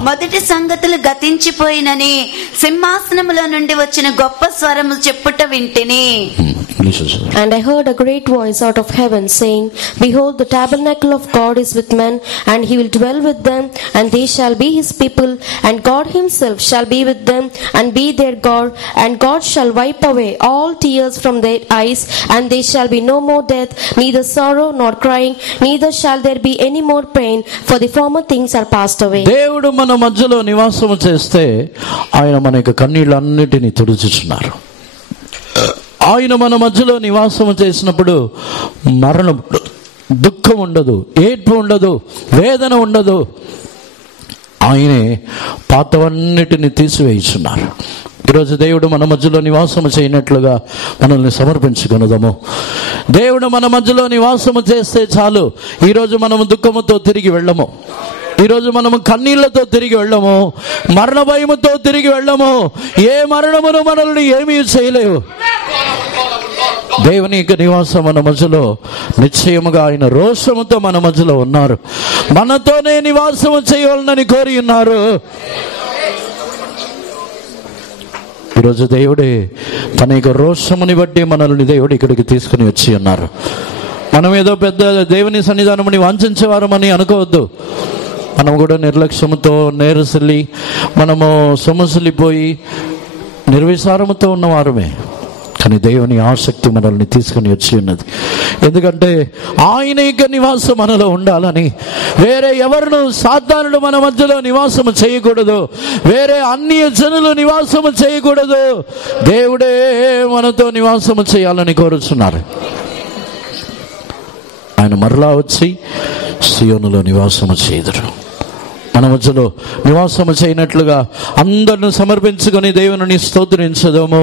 మొదటి సంగతులు గతించిపోయినని సింహాసనములో నుండి వచ్చిన గొప్ప స్వరము చెప్పుట వింటిని. And I heard a great voice out of heaven saying, Behold, the tabernacle of God is with men, and he will dwell with them, and they shall be his people, and God himself shall be with them and be their God, and God shall wipe away all tears from their eyes, and there shall be no more death, neither sorrow nor crying, neither shall there be any more pain, for the former things are passed away. దేవుడు మన మధ్యలో నివాసము చేస్తే ఆయన మన యొక్క కన్నీళ్ళన్నిటినీ తుడుచుచున్నారు. ఆయన మన మధ్యలో నివాసము చేసినప్పుడు మరణం, దుఃఖం ఉండదు, ఏడ్పు ఉండదు, వేదన ఉండదు. ఆయనే పాతవన్నిటిని తీసివేయుచున్నారు. ఈరోజు దేవుడు మన మధ్యలో నివాసము చేయనట్లుగా మనల్ని సమర్పించుకొనుదాము. దేవుడు మన మధ్యలో నివాసము చేస్తే చాలు. ఈరోజు మనము దుఃఖముతో తిరిగి వెళ్ళము, ఈరోజు మనము కన్నీళ్లతో తిరిగి వెళ్ళము, మరణ భయముతో తిరిగి వెళ్ళము. ఏ మరణమును మనల్ని ఏమీ చేయలేవు. దేవుని యొక్క నివాసం మన మధ్యలో నిశ్చయముగా ఆయన రోషముతో మన మధ్యలో ఉన్నారు. మనతోనే నివాసము చేయాలని కోరి ఉన్నారు. ఈరోజు దేవుడే తన యొక్క రోషముని బట్టి మనల్ని దేవుడు ఇక్కడికి తీసుకుని వచ్చి ఉన్నారు. మనం ఏదో పెద్ద దేవుని సన్నిధానముని వాంఛించేవారమని అనుకోవద్దు. మనం కూడా నిర్లక్ష్యముతో, నేరసలి, మనము సొమసిలిపోయి నిర్విచారముతో ఉన్నవారమే. కానీ దేవుని ఆసక్తి మనల్ని తీసుకుని వచ్చి ఉన్నది. ఎందుకంటే ఆయన యొక్క నివాసం మనలో ఉండాలని. వేరే ఎవరిను, సాధారణుడు మన మధ్యలో నివాసము చేయకూడదు, వేరే అన్య జనులు నివాసము చేయకూడదు. దేవుడే మనతో నివాసము చేయాలని కోరుచున్నారు. ఆయన మరలా వచ్చి సియోనులో నివాసము చేయుదురు. మన మధ్యలో నివాసము చేయనట్లుగా అందరిని సమర్పించుకొని దేవుని స్తోత్రించదము.